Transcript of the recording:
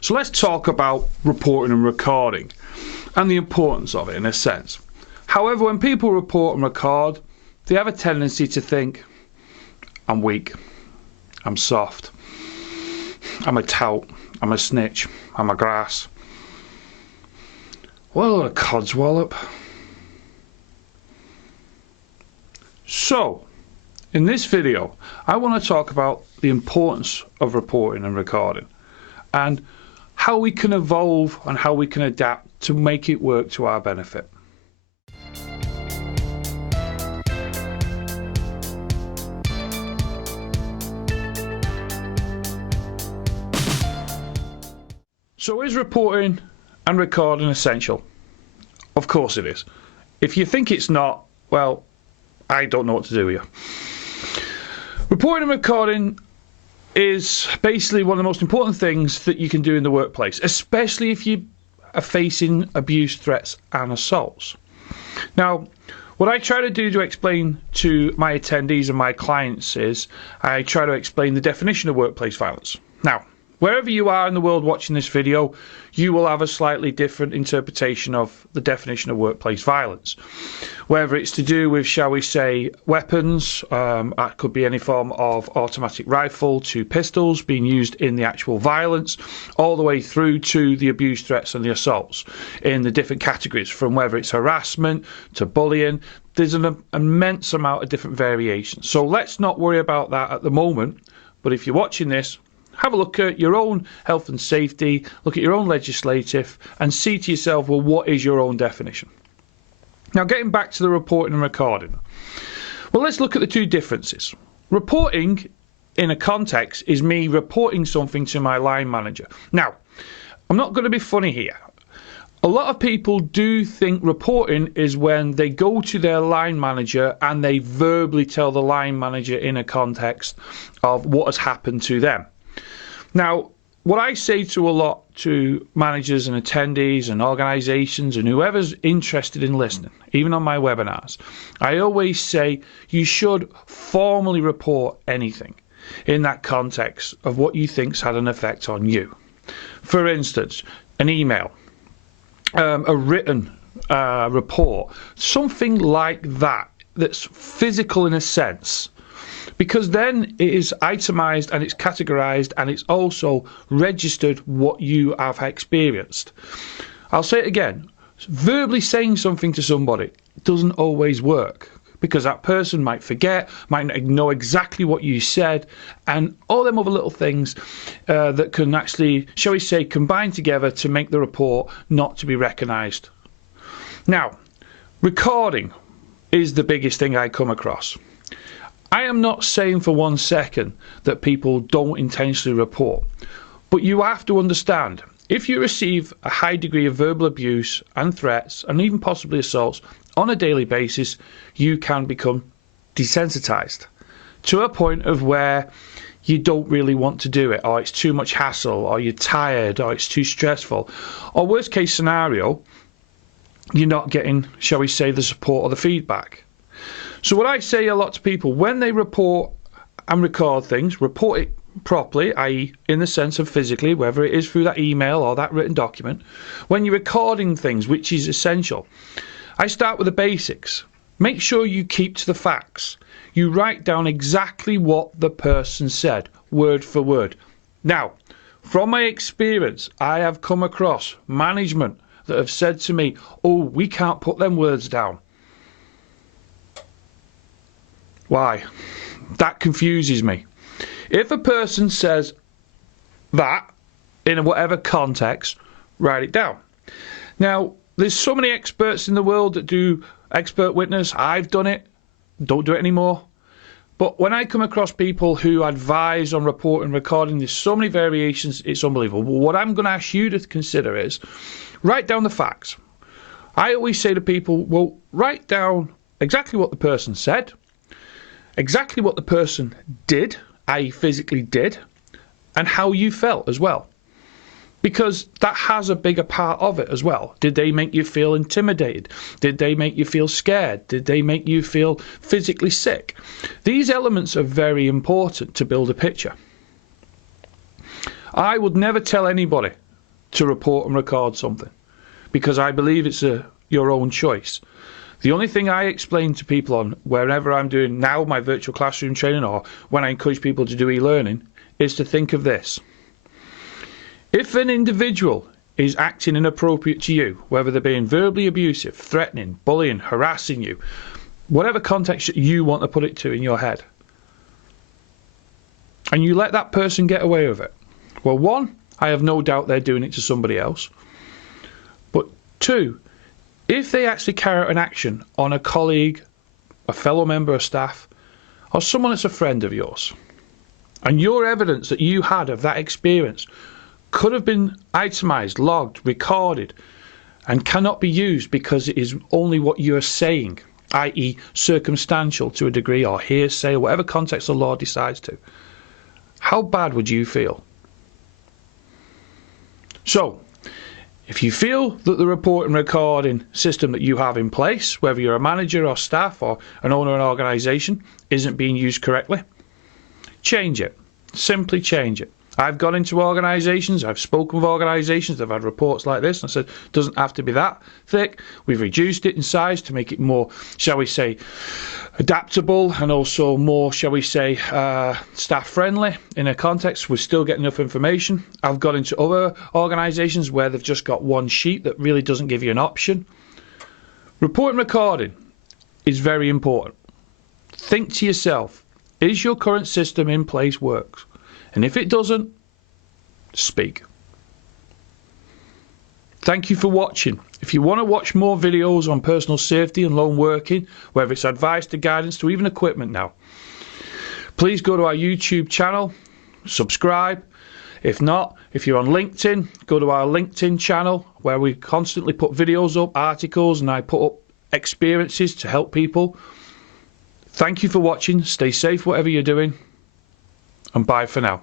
So let's talk about reporting and recording and the importance of it in a sense. However, when people report and record, they have a tendency to think, I'm weak, I'm soft, I'm a tout, I'm a snitch, I'm a grass. Well, a codswallop. So, in this video, I want to talk about the importance of reporting and recording and how we can evolve and how we can adapt to make it work to our benefit. So is reporting and recording essential? Of course it is. If you think it's not, well, I don't know what to do with you. Reporting and recording is basically one of the most important things that you can do in the workplace, especially if you are facing abuse, threats and assaults. Now, what I try to do to explain to my attendees and my clients is I try to explain the definition of workplace violence. Now, wherever you are in the world watching this video, you will have a slightly different interpretation of the definition of workplace violence. Whether it's to do with, shall we say, weapons, that could be any form of automatic rifle to pistols being used in the actual violence, all the way through to the abuse, threats and the assaults in the different categories, from whether it's harassment to bullying. There's an immense amount of different variations. So let's not worry about that at the moment, but if you're watching this, have a look at your own health and safety, look at your own legislative and see to yourself, well, what is your own definition? Now, getting back to the reporting and recording. Well, let's look at the two differences. Reporting in a context is me reporting something to my line manager. Now, I'm not going to be funny here. A lot of people do think reporting is when they go to their line manager and they verbally tell the line manager in a context of what has happened to them. Now, what I say to a lot to managers and attendees and organisations and whoever's interested in listening, even on my webinars, I always say you should formally report anything in that context of what you think's had an effect on you. For instance, an email, a written report, something like that that's physical in a sense. Because then it is itemised and it's categorised and it's also registered what you have experienced. I'll say it again, verbally saying something to somebody doesn't always work because that person might forget, might not know exactly what you said, and all them other little things that can actually, shall we say, combine together to make the report not to be recognised. Now, recording is the biggest thing I come across. I am not saying for 1 second that people don't intentionally report, but you have to understand, if you receive a high degree of verbal abuse and threats and even possibly assaults on a daily basis, you can become desensitized to a point of where you don't really want to do it, or it's too much hassle, or you're tired, or it's too stressful, or worst case scenario, you're not getting, shall we say, the support or the feedback. So what I say a lot to people, when they report and record things, report it properly, i.e. in the sense of physically, whether it is through that email or that written document. When you're recording things, which is essential, I start with the basics. Make sure you keep to the facts. You write down exactly what the person said, word for word. Now, from my experience, I have come across management that have said to me, oh, we can't put them words down. Why? That confuses me. If a person says that in whatever context, write it down. Now, there's so many experts in the world that do expert witness. I've done it. Don't do it anymore. But when I come across people who advise on reporting and recording, there's so many variations, it's unbelievable. But what I'm going to ask you to consider is write down the facts. I always say to people, well, write down exactly what the person said, exactly what the person did, i.e. physically did, and how you felt as well. Because that has a bigger part of it as well. Did they make you feel intimidated? Did they make you feel scared? Did they make you feel physically sick? These elements are very important to build a picture. I would never tell anybody to report and record something, because I believe it's your own choice. The only thing I explain to people on wherever I'm doing now my virtual classroom training, or when I encourage people to do e-learning, is to think of this. If an individual is acting inappropriate to you, whether they're being verbally abusive, threatening, bullying, harassing you, whatever context you want to put it to in your head, and you let that person get away with it, well, one, I have no doubt they're doing it to somebody else. But two, if they actually carry out an action on a colleague, a fellow member of staff, or someone that's a friend of yours, and your evidence that you had of that experience could have been itemised, logged, recorded, and cannot be used because it is only what you're saying, i.e. circumstantial to a degree, or hearsay, or whatever context the law decides to, how bad would you feel? So, if you feel that the report and recording system that you have in place, whether you're a manager or staff or an owner of an organisation, isn't being used correctly, change it. Simply change it. I've gone into organisations, I've spoken with organisations that have had reports like this, and I said, it doesn't have to be that thick. We've reduced it in size to make it more, shall we say, adaptable, and also more, shall we say, staff friendly in a context. We're still getting enough information. I've got into other organisations where they've just got one sheet that really doesn't give you an option. Report and recording is very important. Think to yourself, is your current system in place works? And if it doesn't, speak. Thank you for watching. If you want to watch more videos on personal safety and lone working, whether it's advice to guidance to even equipment now, please go to our YouTube channel, subscribe. If not, if you're on LinkedIn, go to our LinkedIn channel where we constantly put videos up, articles, and I put up experiences to help people. Thank you for watching. Stay safe whatever you're doing, and bye for now.